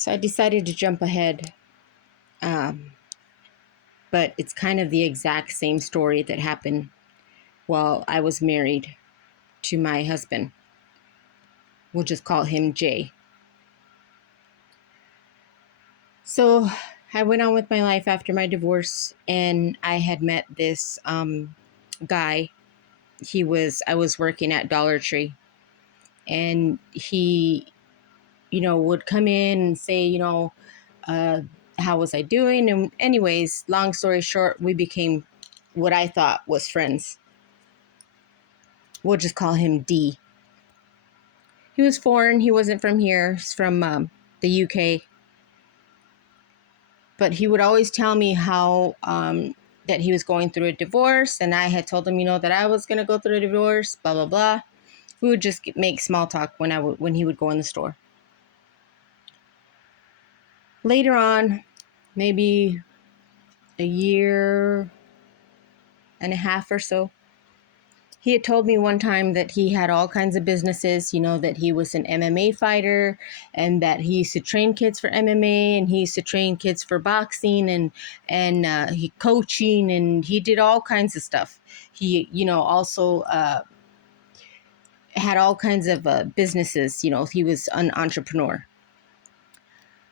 So I decided to jump ahead, um, but it's kind of the exact same story that happened while I was married to my husband. We'll just call him Jay. So I went on with my life after my divorce, and I had met this guy. I was working at Dollar Tree, and he, would come in and say, uh, how was I doing? And anyways, long story short, we became what I thought was friends. We'll just call him D. He was foreign. He wasn't from here. He's from the UK. But he would always tell me how that he was going through a divorce, and I had told him, that I was going to go through a divorce, blah, blah, blah. We would just make small talk when he would go in the store. Later on, maybe a year and a half or so, he had told me one time that he had all kinds of businesses, that he was an MMA fighter and that he used to train kids for MMA and he used to train kids for boxing and he coaching, and he did all kinds of stuff. He, also had all kinds of businesses. He was an entrepreneur.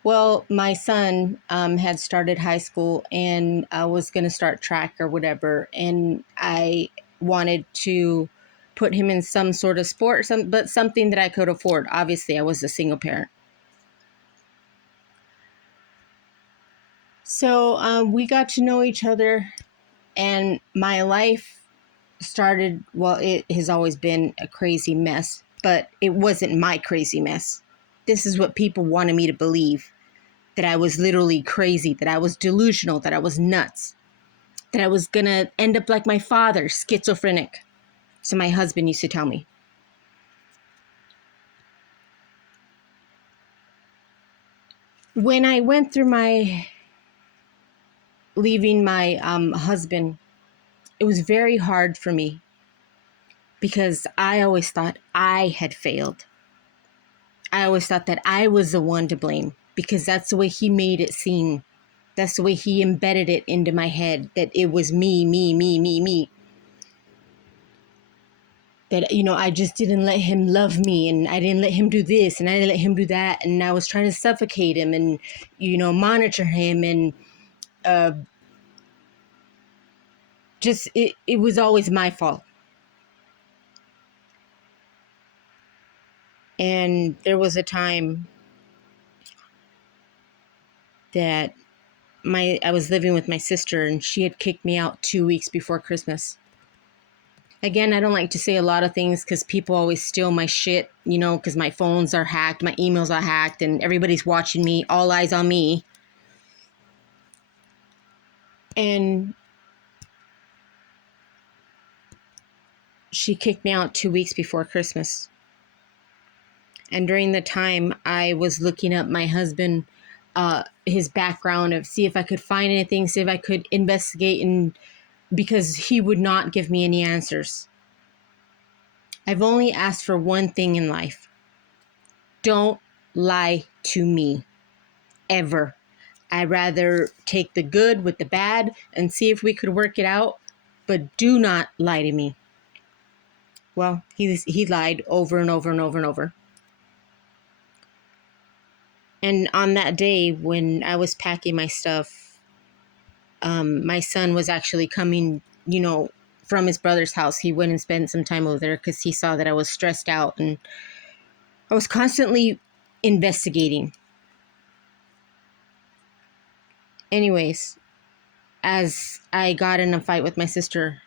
Well, my son had started high school and I was going to start track or whatever. And I wanted to put him in some sort of sport, but something that I could afford. Obviously, I was a single parent. So we got to know each other, and my life started, well, it has always been a crazy mess, but it wasn't my crazy mess. This is what people wanted me to believe. That I was literally crazy, that I was delusional, that I was nuts, that I was gonna end up like my father, schizophrenic. So my husband used to tell me. When I went through leaving my husband, it was very hard for me because I always thought I had failed. I always thought that I was the one to blame because that's the way he made it seem. That's the way he embedded it into my head, that it was me, me, me, me, me. That, I just didn't let him love me, and I didn't let him do this, and I didn't let him do that, and I was trying to suffocate him and, monitor him, and just, it was always my fault. And there was a time that I was living with my sister, and she had kicked me out 2 weeks before Christmas. Again, I don't like to say a lot of things because people always steal my shit, because my phones are hacked, my emails are hacked, and everybody's watching me, all eyes on me. And she kicked me out 2 weeks before Christmas. And during the time, I was looking up my husband, his background, of see if I could find anything, see if I could investigate, and because he would not give me any answers. I've only asked for one thing in life. Don't lie to me, ever. I'd rather take the good with the bad and see if we could work it out, but do not lie to me. Well, he lied over and over and over and over. And on that day when I was packing my stuff, my son was actually coming, from his brother's house. He went and spent some time over there because he saw that I was stressed out, and I was constantly investigating. Anyways, as I got in a fight with my sister,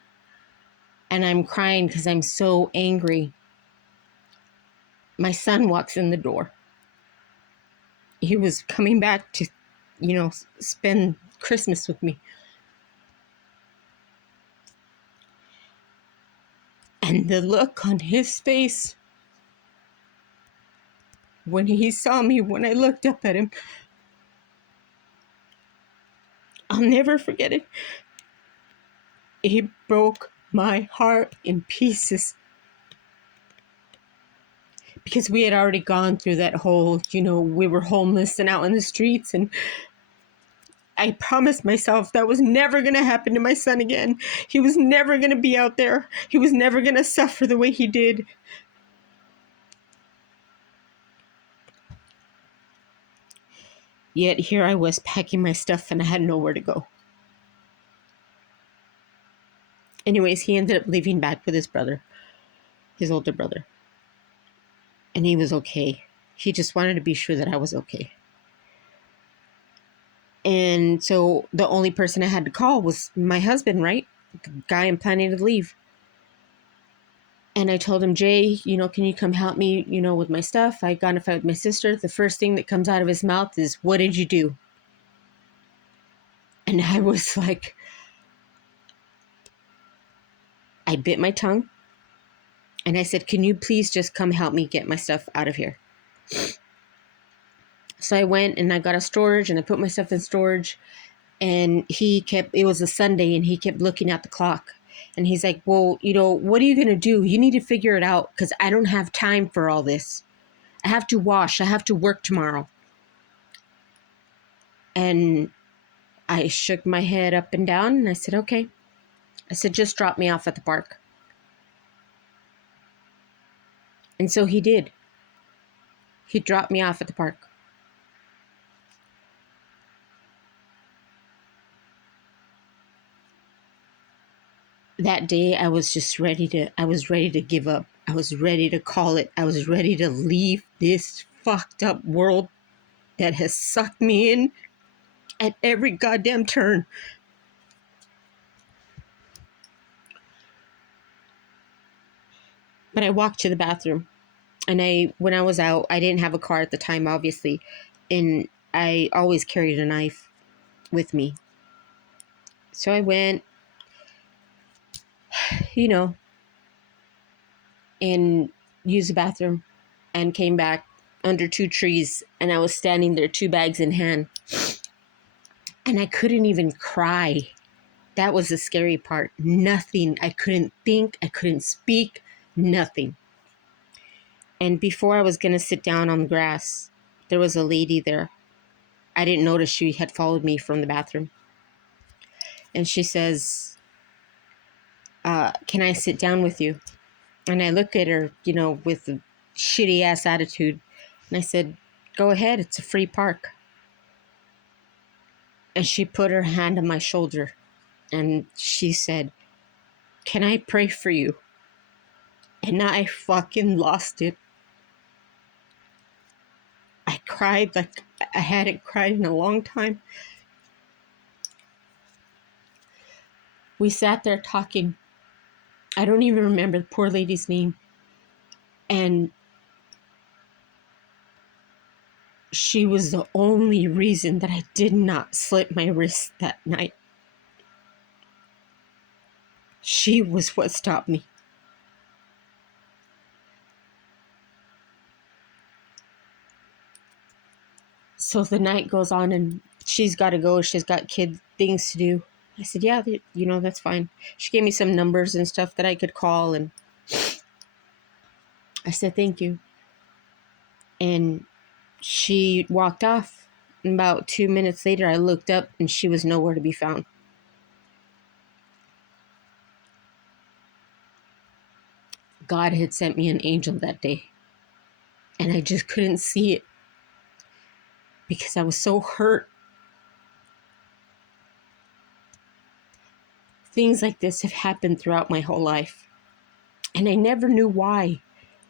and I'm crying because I'm so angry, my son walks in the door. He was coming back to, spend Christmas with me. And the look on his face when he saw me, when I looked up at him, I'll never forget it. It broke my heart in pieces. because we had already gone through that whole, we were homeless and out in the streets. And I promised myself that was never going to happen to my son again. He was never going to be out there. He was never going to suffer the way he did. Yet here I was packing my stuff and I had nowhere to go. Anyways, he ended up leaving back with his brother, his older brother. And he was okay. He just wanted to be sure that I was okay. And so the only person I had to call was my husband, right? The guy I'm planning to leave. And I told him, Jay, can you come help me, with my stuff? I got in a fight with my sister. The first thing that comes out of his mouth is, what did you do? And I was like, I bit my tongue. And I said, can you please just come help me get my stuff out of here? So I went and I got a storage and I put my stuff in storage. And it was a Sunday and he kept looking at the clock. And he's like, well, what are you going to do? You need to figure it out because I don't have time for all this. I have to wash. I have to work tomorrow. And I shook my head up and down and I said, okay. I said, just drop me off at the park. And so he did. He dropped me off at the park. That day I was just ready to give up. I was ready to call it. I was ready to leave this fucked up world that has sucked me in at every goddamn turn. But I walked to the bathroom and when I was out, I didn't have a car at the time, obviously. And I always carried a knife with me. So I went, and used the bathroom and came back under 2 trees. And I was standing there, 2 bags in hand. And I couldn't even cry. That was the scary part. Nothing. I couldn't think. I couldn't speak. Nothing. And before I was going to sit down on the grass, there was a lady there. I didn't notice she had followed me from the bathroom. And she says, can I sit down with you? And I look at her, with a shitty ass attitude. And I said, go ahead. It's a free park. And she put her hand on my shoulder. And she said, can I pray for you? And I fucking lost it. I cried like I hadn't cried in a long time. We sat there talking. I don't even remember the poor lady's name. And she was the only reason that I did not slit my wrist that night. She was what stopped me. So the night goes on and she's got to go. She's got things to do. I said, yeah, that's fine. She gave me some numbers and stuff that I could call. And I said, thank you. And she walked off. And about 2 minutes later, I looked up and she was nowhere to be found. God had sent me an angel that day. And I just couldn't see it because I was so hurt. Things like this have happened throughout my whole life. And I never knew why.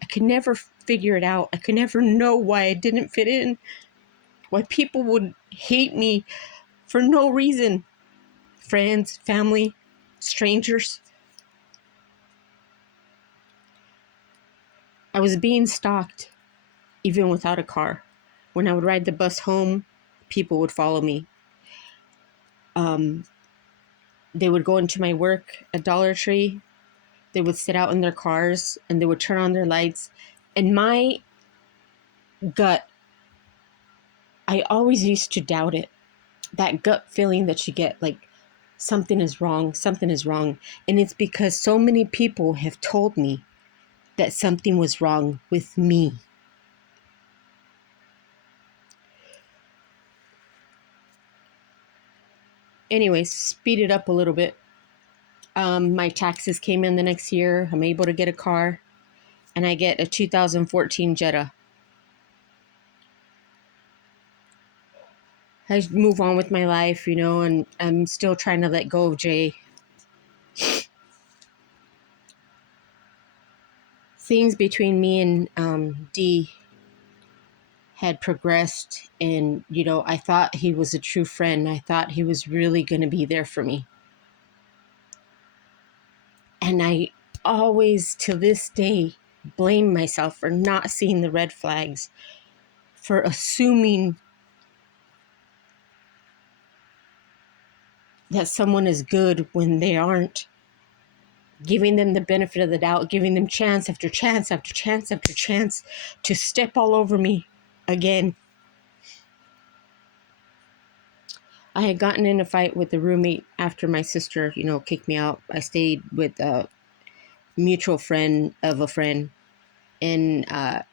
I could never figure it out. I could never know why I didn't fit in. Why people would hate me for no reason. Friends, family, strangers. I was being stalked, even without a car. When I would ride the bus home, people would follow me. They would go into my work at Dollar Tree. They would sit out in their cars and they would turn on their lights. And my gut, I always used to doubt it. That gut feeling that you get, like something is wrong, something is wrong. And it's because so many people have told me that something was wrong with me. Anyways, speed it up a little bit. My taxes came in the next year. I'm able to get a car, and I get a 2014 Jetta. I move on with my life, and I'm still trying to let go of Jay. Things between me and D had progressed, and I thought he was a true friend. I thought he was really going to be there for me. And I always, to this day, blame myself for not seeing the red flags, for assuming that someone is good when they aren't, giving them the benefit of the doubt, giving them chance after chance after chance after chance to step all over me again. I had gotten in a fight with a roommate after my sister, kicked me out. I stayed with a mutual friend of a friend, and I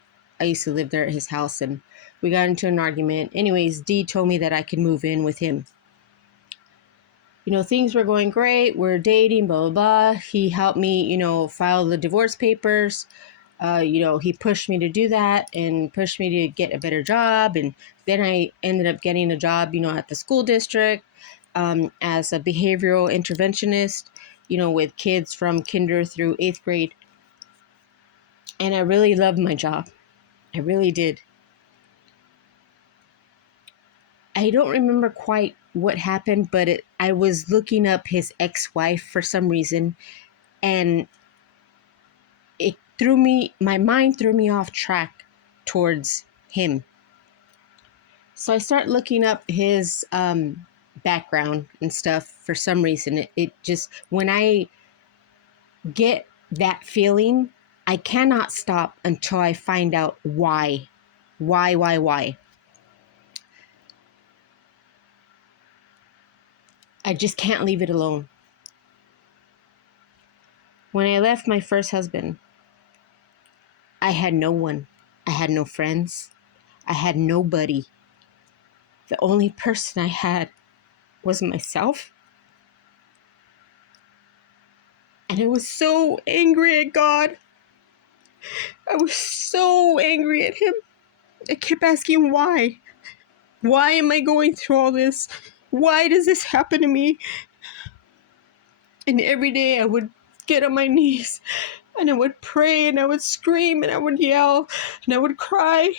used to live there at his house, and we got into an argument. Anyways, D told me that I could move in with him. Things were going great. We're dating, blah, blah, blah. He helped me, file the divorce papers. He pushed me to do that and pushed me to get a better job. And then I ended up getting a job, at the school district as a behavioral interventionist, with kids from kinder through 8th grade. And I really loved my job. I really did. I don't remember quite what happened, but I was looking up his ex-wife for some reason, and my mind threw me off track towards him. So I start looking up his background and stuff for some reason. It just, when I get that feeling, I cannot stop until I find out why. Why? I just can't leave it alone. When I left my first husband, I had no one. I had no friends. I had nobody. The only person I had was myself. And I was so angry at God. I was so angry at him. I kept asking why. Why am I going through all this? Why does this happen to me? And every day I would get on my knees and I would pray and I would scream and I would yell and I would cry.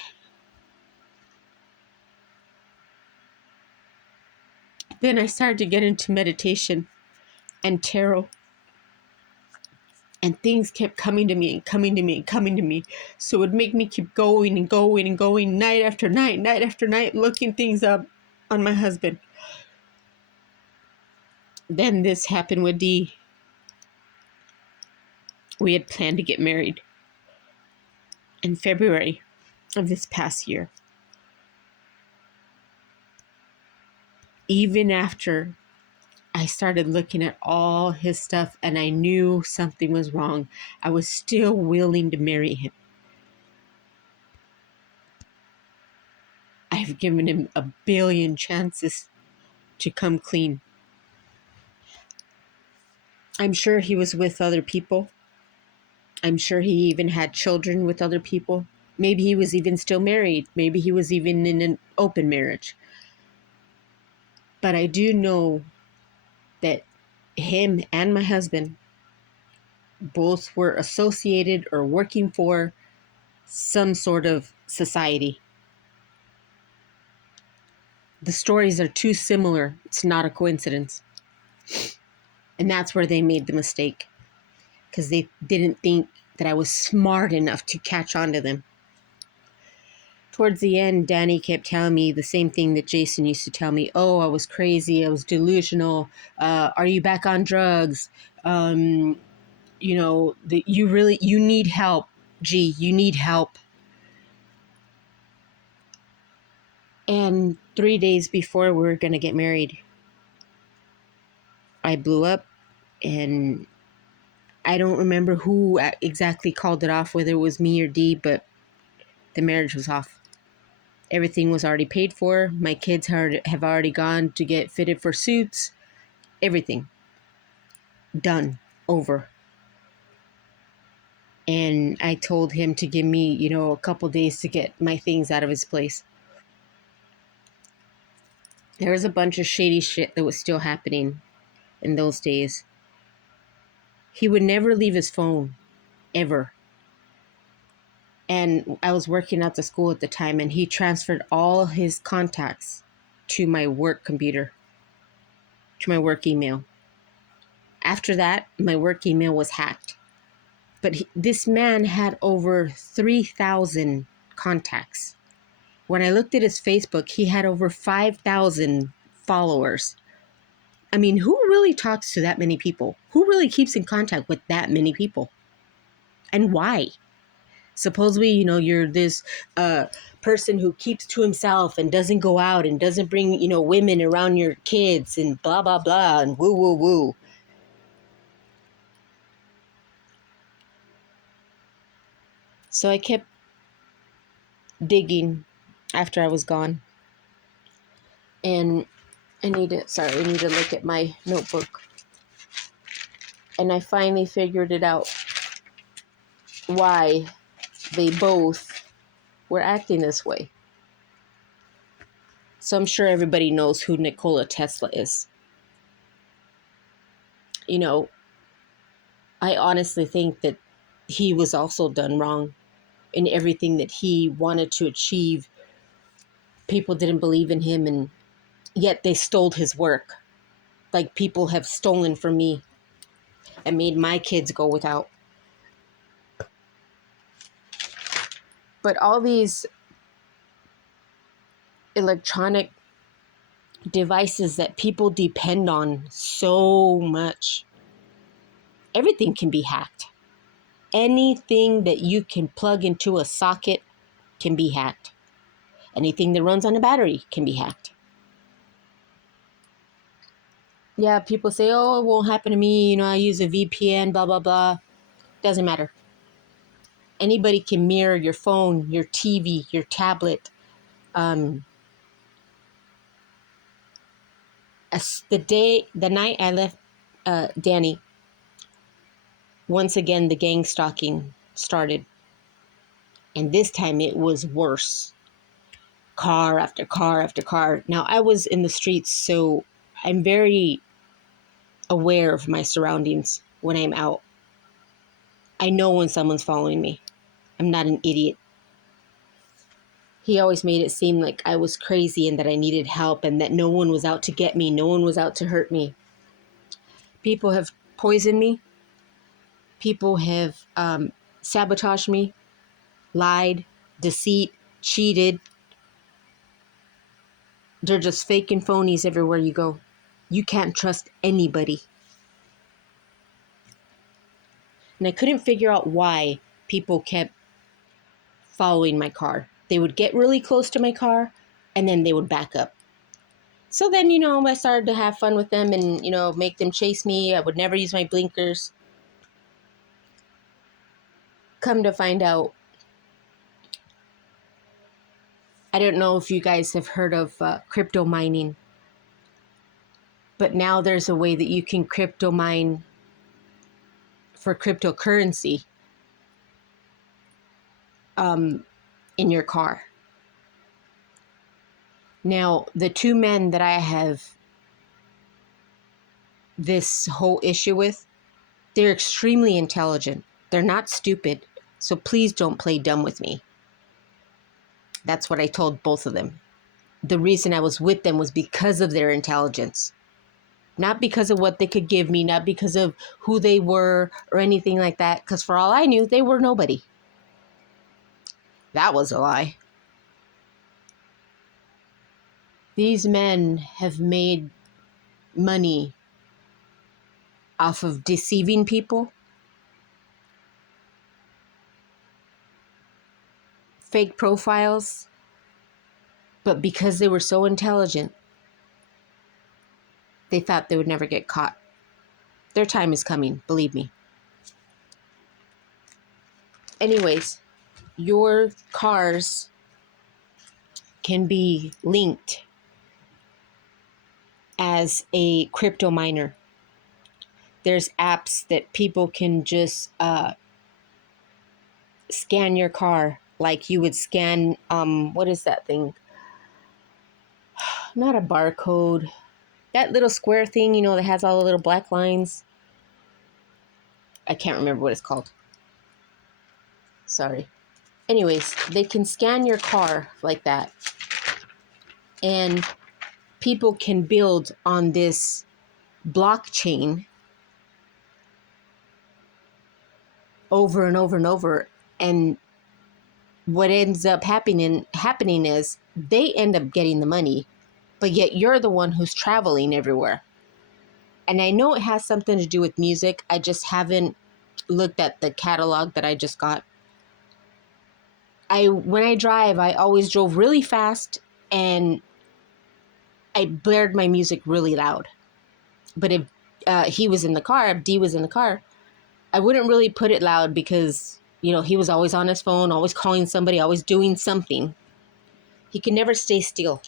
Then I started to get into meditation and tarot. And things kept coming to me and coming to me and coming to me. So it would make me keep going and going and going night after night, looking things up on my husband. Then this happened with D. We had planned to get married in February of this past year. Even after I started looking at all his stuff and I knew something was wrong, I was still willing to marry him. I've given him a billion chances to come clean. I'm sure he was with other people. I'm sure he even had children with other people. Maybe he was even still married. Maybe he was even in an open marriage. But I do know that him and my husband both were associated or working for some sort of society. The stories are too similar. It's not a coincidence. And that's where they made the mistake, because they didn't think that I was smart enough to catch on to them. Towards the end, Danny kept telling me the same thing that Jason used to tell me. Oh, I was crazy. I was delusional. Are you back on drugs? You need help. Gee, you need help. And 3 days before we were going to get married, I blew up, and I don't remember who exactly called it off, whether it was me or D, but the marriage was off. Everything was already paid for. My kids have already gone to get fitted for suits. everything done over. And I told him to give me, a couple days to get my things out of his place. There was a bunch of shady shit that was still happening in those days. He would never leave his phone, ever. And I was working at the school at the time, and he transferred all his contacts to my work computer, to my work email. After that, my work email was hacked. But this man had over 3,000 contacts. When I looked at his Facebook, he had over 5,000 followers. I mean, who really talks to that many people? Who really keeps in contact with that many people? And why? Supposedly, you're this person who keeps to himself and doesn't go out and doesn't bring, women around your kids and blah, blah, blah, and woo, woo, woo. So I kept digging after I was gone. And I need to look at my notebook. And I finally figured it out, why they both were acting this way. So I'm sure everybody knows who Nikola Tesla is. I honestly think that he was also done wrong in everything that he wanted to achieve. People didn't believe in him, and yet they stole his work. Like people have stolen from me and made my kids go without. But all these electronic devices that people depend on so much, everything can be hacked. Anything that you can plug into a socket can be hacked. Anything that runs on a battery can be hacked. Yeah, people say, oh, it won't happen to me. I use a VPN, blah, blah, blah. Doesn't matter. Anybody can mirror your phone, your TV, your tablet. The night I left Danny, once again, the gang stalking started. And this time it was worse. Car after car after car. Now, I was in the streets, so I'm very aware of my surroundings when I'm out. I know when someone's following me. I'm not an idiot. He always made it seem like I was crazy and that I needed help and that no one was out to get me. No one was out to hurt me. People have poisoned me. People have sabotaged me, lied, deceit, cheated. They're just fake and phonies everywhere you go. You can't trust anybody. And I couldn't figure out why people kept following my car. They would get really close to my car and then they would back up. So then, I started to have fun with them and, make them chase me. I would never use my blinkers. Come to find out, I don't know if you guys have heard of crypto mining, but now there's a way that you can crypto mine for cryptocurrency in your car. Now, the two men that I have this whole issue with, they're extremely intelligent. They're not stupid. So please don't play dumb with me. That's what I told both of them. The reason I was with them was because of their intelligence. Not because of what they could give me, not because of who they were or anything like that. Because for all I knew, they were nobody. That was a lie. These men have made money off of deceiving people, fake profiles, but because they were so intelligent, they thought they would never get caught. Their time is coming, believe me. Anyways, your cars can be linked as a crypto miner. There's apps that people can just scan your car like you would scan, what is that thing? Not a barcode. That little square thing, that has all the little black lines. I can't remember what it's called. Sorry. Anyways, they can scan your car like that. And people can build on this blockchain over and over and over. And what ends up happening is they end up getting the money, but yet you're the one who's traveling everywhere. And I know it has something to do with music. I just haven't looked at the catalog that I just got. When I drive, I always drove really fast and I blared my music really loud. But if he was in the car, if D was in the car, I wouldn't really put it loud because, he was always on his phone, always calling somebody, always doing something. He could never stay still.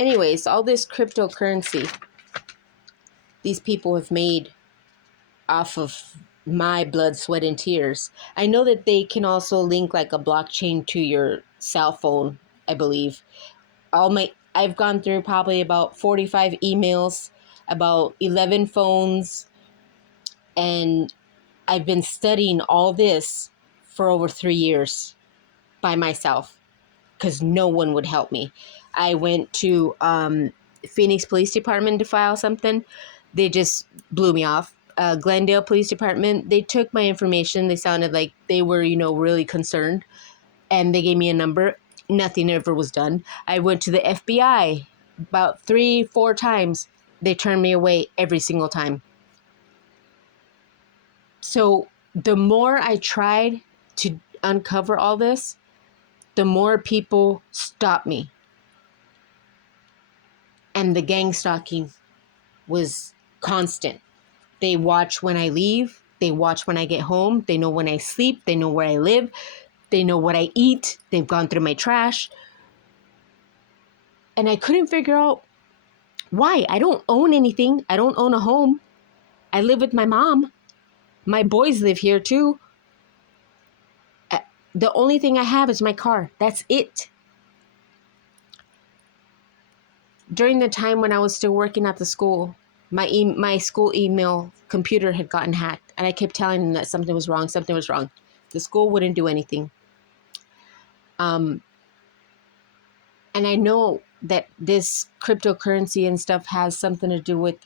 Anyways, all this cryptocurrency these people have made off of my blood, sweat, and tears. I know that they can also link like a blockchain to your cell phone, I believe. I've gone through probably about 45 emails, about 11 phones, and I've been studying all this for over 3 years by myself because no one would help me. I went to Phoenix Police Department to file something. They just blew me off. Glendale Police Department, they took my information. They sounded like they were, really concerned. And they gave me a number. Nothing ever was done. I went to the FBI about 3-4 times. They turned me away every single time. So the more I tried to uncover all this, the more people stopped me. And the gang stalking was constant. They watch when I leave. They watch when I get home. They know when I sleep. They know where I live. They know what I eat. They've gone through my trash. And I couldn't figure out why. I don't own anything. I don't own a home. I live with my mom. My boys live here too. The only thing I have is my car. That's it. During the time when I was still working at the school, my school email computer had gotten hacked. And I kept telling them that something was wrong. Something was wrong. The school wouldn't do anything. And I know that this cryptocurrency and stuff has something to do with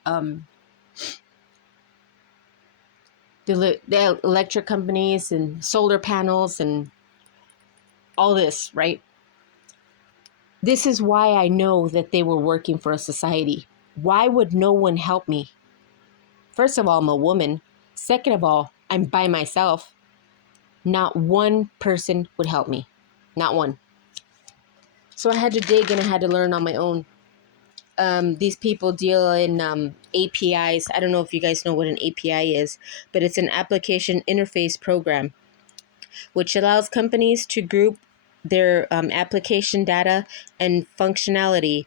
the electric companies and solar panels and all this, right? This is why I know that they were working for a society. Why would no one help me? First of all, I'm a woman. Second of all, I'm by myself. Not one person would help me. Not one. So I had to dig and I had to learn on my own. These people deal in APIs. I don't know if you guys know what an API is, but it's an application interface program, which allows companies to group their application data and functionality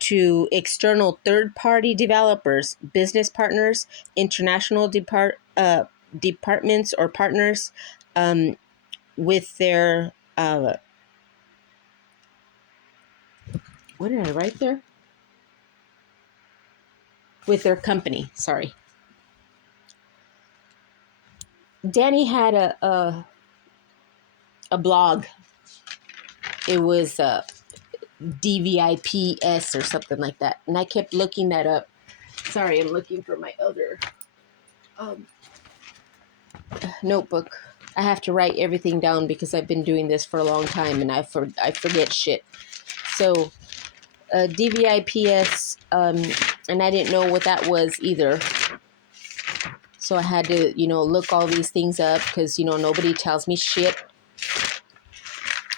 to external third-party developers, business partners, international departments or partners with their what did I write there? With their company. Sorry. Danny had a blog. It was DVIPS or something like that. And I kept looking that up. Sorry, I'm looking for my other notebook. I have to write everything down because I've been doing this for a long time and I forget shit. So DVIPS, and I didn't know what that was either. So I had to, look all these things up because, nobody tells me shit.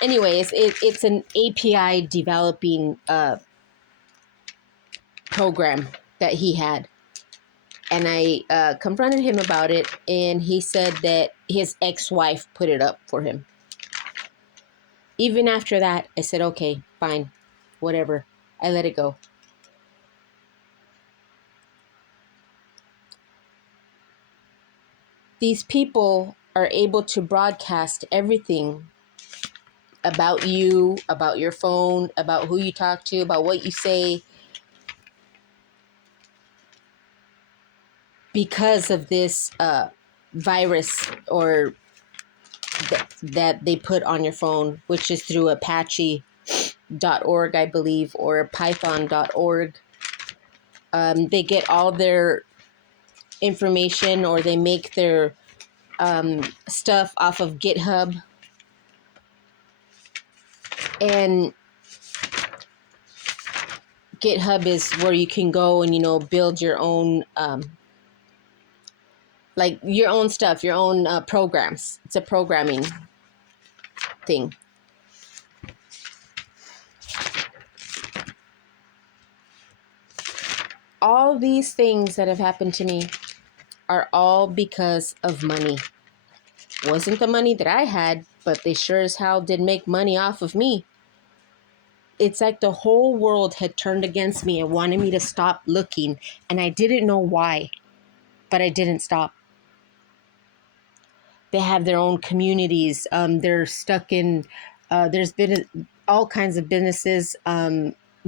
Anyways, it's an API developing program that he had. And I confronted him about it, and he said that his ex-wife put it up for him. Even after that, I said, okay, fine, whatever. I let it go. These people are able to broadcast everything about you, about your phone, about who you talk to, about what you say, because of this virus or that they put on your phone, which is through Apache.org, I believe, or Python.org. They get all their information, or they make their stuff off of GitHub. And GitHub is where you can go and, build your own, like your own stuff, your own programs. It's a programming thing. All these things that have happened to me are all because of money. Wasn't the money that I had, but they sure as hell did make money off of me. It's like the whole world had turned against me and wanted me to stop looking, and I didn't know why, but I didn't stop. They have their own communities. They're stuck in, there's been all kinds of businesses,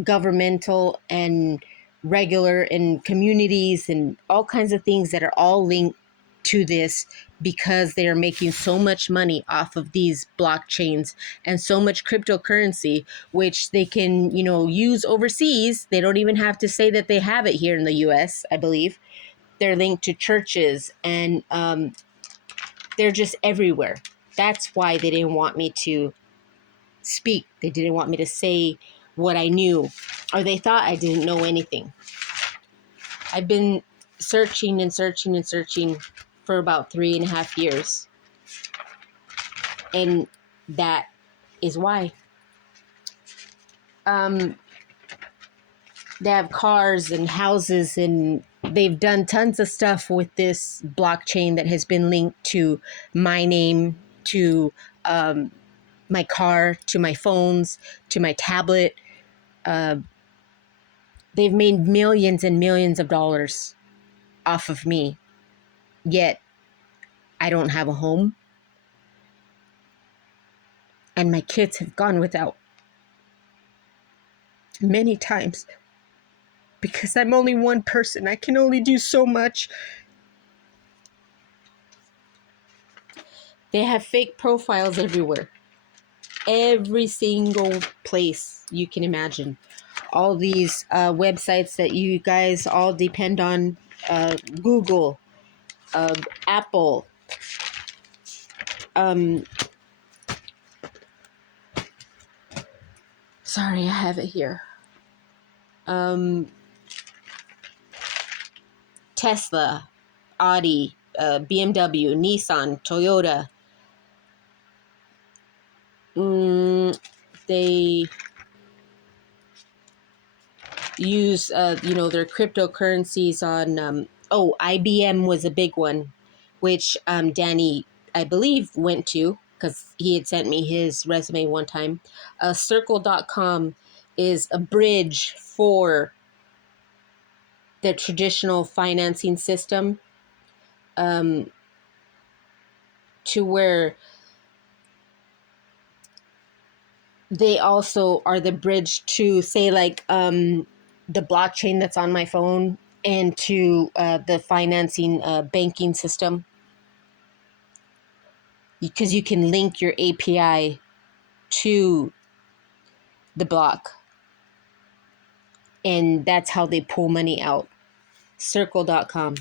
governmental and regular, and communities, and all kinds of things that are all linked to this, because they are making so much money off of these blockchains and so much cryptocurrency, which they can, use overseas. They don't even have to say that they have it here in the US, I believe. They're linked to churches, and they're just everywhere. That's why they didn't want me to speak. They didn't want me to say what I knew, or they thought I didn't know anything. I've been searching and searching and searching for about 3.5 years. And that is why. They have cars and houses, and they've done tons of stuff with this blockchain that has been linked to my name, to my car, to my phones, to my tablet. They've made millions and millions of dollars off of me. Yet I don't have a home. And my kids have gone without many times. Because I'm only one person. I can only do so much. They have fake profiles everywhere. Every single place you can imagine. All these websites that you guys all depend on, Google, Apple, sorry, I have it here. Tesla, Audi, BMW, Nissan, Toyota. They use, their cryptocurrencies on, IBM was a big one, which Danny, I believe, went to, because he had sent me his resume one time. Circle.com is a bridge for the traditional financing system, to where they also are the bridge to, say, like, the blockchain that's on my phone, and to the financing banking system, because you can link your API to the block, and that's how they pull money out. Circle.com,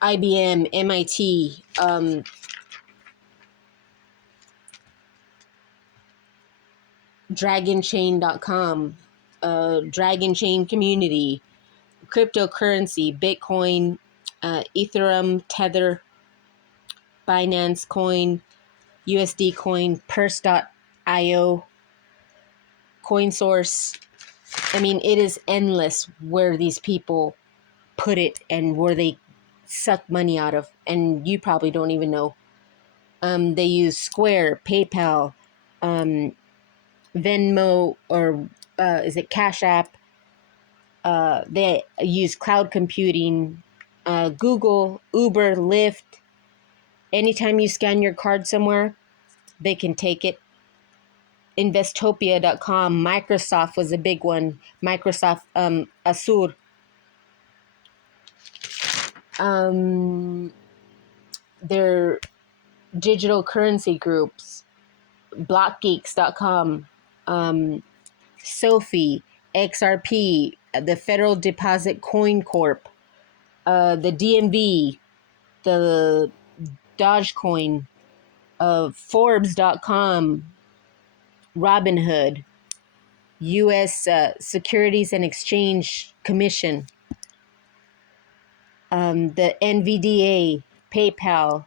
IBM, MIT, DragonChain.com, Dragon Chain Community, cryptocurrency, Bitcoin, Ethereum, Tether, Binance Coin, USD Coin, Purse.io, CoinSource. I mean, it is endless where these people put it and where they suck money out of, and you probably don't even know. They use Square, PayPal, Venmo, or is it Cash App? They use cloud computing. Google, Uber, Lyft. Anytime you scan your card somewhere, they can take it. Investopia.com. Microsoft was a big one. Microsoft Azure. Their digital currency groups. Blockgeeks.com. Sophie, XRP, the Federal Deposit Coin Corp, the DMV, the Dogecoin, Forbes.com, Robinhood, U.S. Securities and Exchange Commission, the NVDA, PayPal,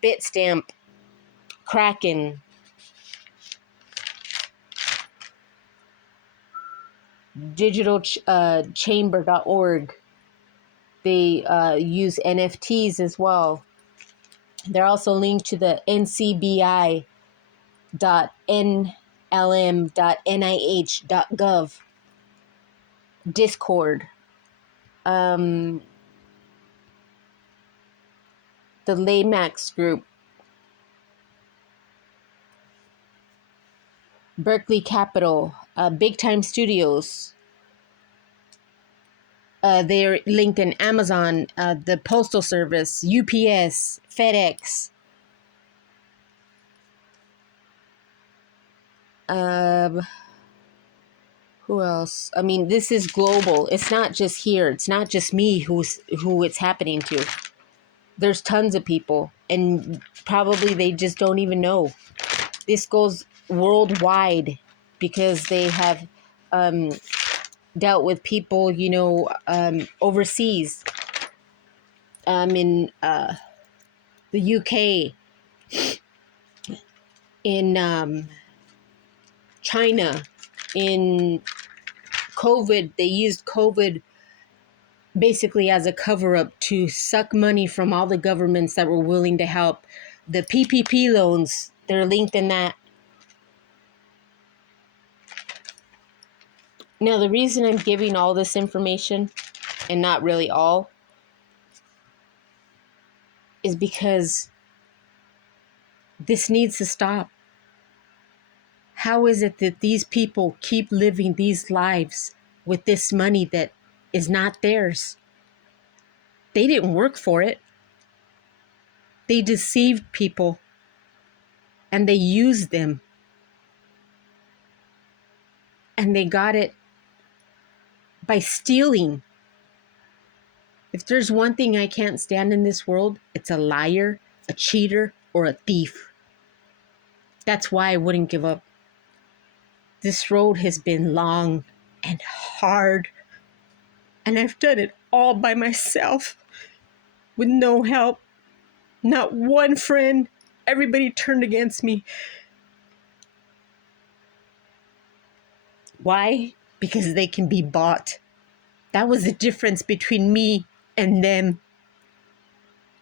Bitstamp, Kraken, digitalchamber.org. They use NFTs as well. They're also linked to the ncbi.nlm.nih.gov, Discord, the Laymax Group, Berkeley Capital, Big Time Studios. They're linked in Amazon, the Postal Service, UPS, FedEx. Who else? I mean, this is global. It's not just here. It's not just me who it's happening to. There's tons of people, and probably they just don't even know. This goes worldwide because they have dealt with people, overseas, in the UK, in China, in COVID. They used COVID basically as a cover-up to suck money from all the governments that were willing to help. The PPP loans, they're linked in that. Now, the reason I'm giving all this information, and not really all, is because this needs to stop. How is it that these people keep living these lives with this money that is not theirs? They didn't work for it. They deceived people and they used them. And they got it by stealing. If there's one thing I can't stand in this world, it's a liar, a cheater, or a thief. That's why I wouldn't give up. This road has been long and hard, and I've done it all by myself with no help, not one friend. Everybody turned against me. Why? Because they can be bought. That was the difference between me and them.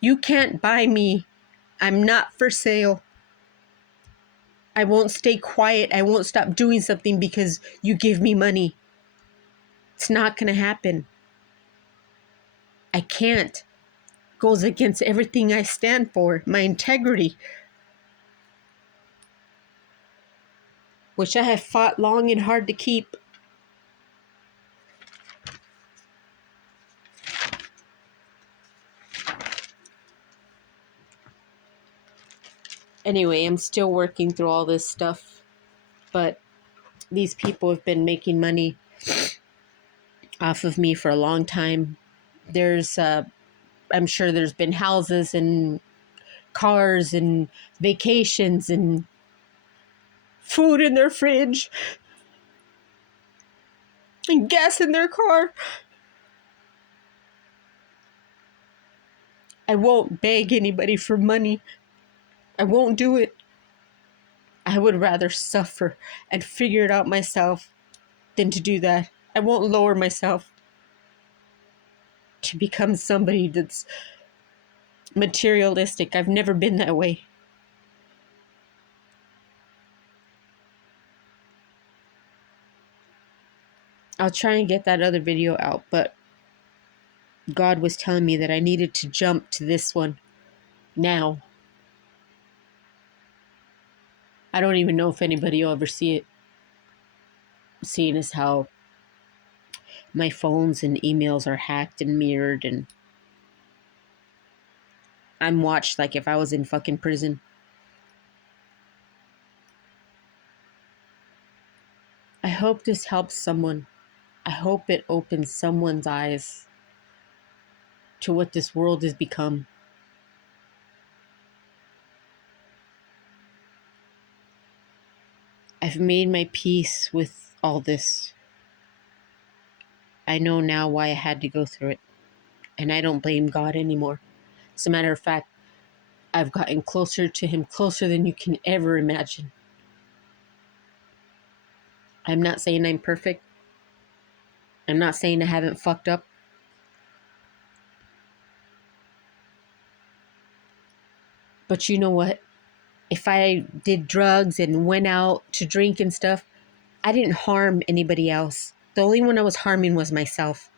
You can't buy me. I'm not for sale. I won't stay quiet. I won't stop doing something because you give me money. It's not going to happen. I can't. Goes against everything I stand for, my integrity, which I have fought long and hard to keep. Anyway, I'm still working through all this stuff, but these people have been making money off of me for a long time. I'm sure there's been houses and cars and vacations and food in their fridge and gas in their car. I won't beg anybody for money. I won't do it. I would rather suffer and figure it out myself than to do that. I won't lower myself to become somebody that's materialistic. I've never been that way. I'll try and get that other video out, but God was telling me that I needed to jump to this one now. I don't even know if anybody will ever see it, seeing as how my phones and emails are hacked and mirrored, and I'm watched like if I was in fucking prison. I hope this helps someone. I hope it opens someone's eyes to what this world has become. I've made my peace with all this. I know now why I had to go through it, and I don't blame God anymore. As a matter of fact, I've gotten closer to Him, closer than you can ever imagine. I'm not saying I'm perfect. I'm not saying I haven't fucked up. But you know what? If I did drugs and went out to drink and stuff, I didn't harm anybody else. The only one I was harming was myself.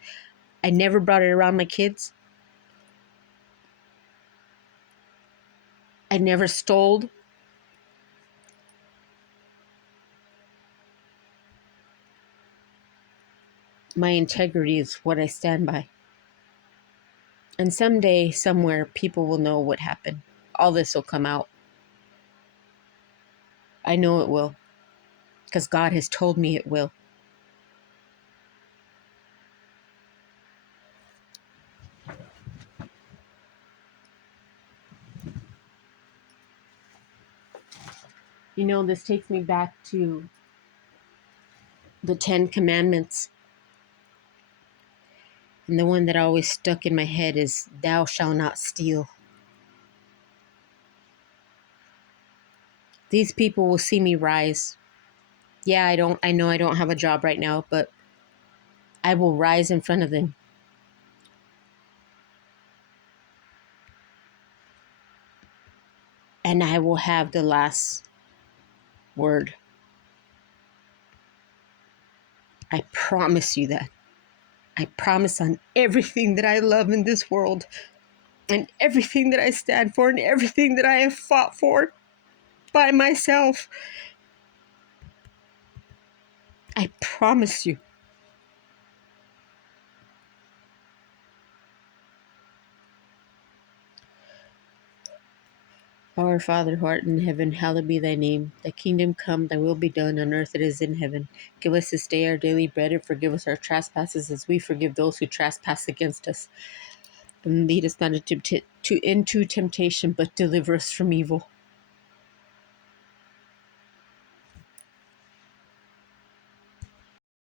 I never brought it around my kids. I never stole. My integrity is what I stand by. And someday, somewhere, people will know what happened. All this will come out. I know it will, because God has told me it will. You know, this takes me back to the 10 Commandments. And the one that always stuck in my head is, thou shalt not steal. These people will see me rise. Yeah, I know I don't have a job right now, but I will rise in front of them. And I will have the last word. I promise you that. I promise on everything that I love in this world, and everything that I stand for, and everything that I have fought for by myself. I promise you. Our Father who art in heaven, hallowed be thy name. Thy kingdom come, thy will be done on earth as it is in heaven. Give us this day our daily bread, and forgive us our trespasses as we forgive those who trespass against us. And lead us not into temptation, but deliver us from evil.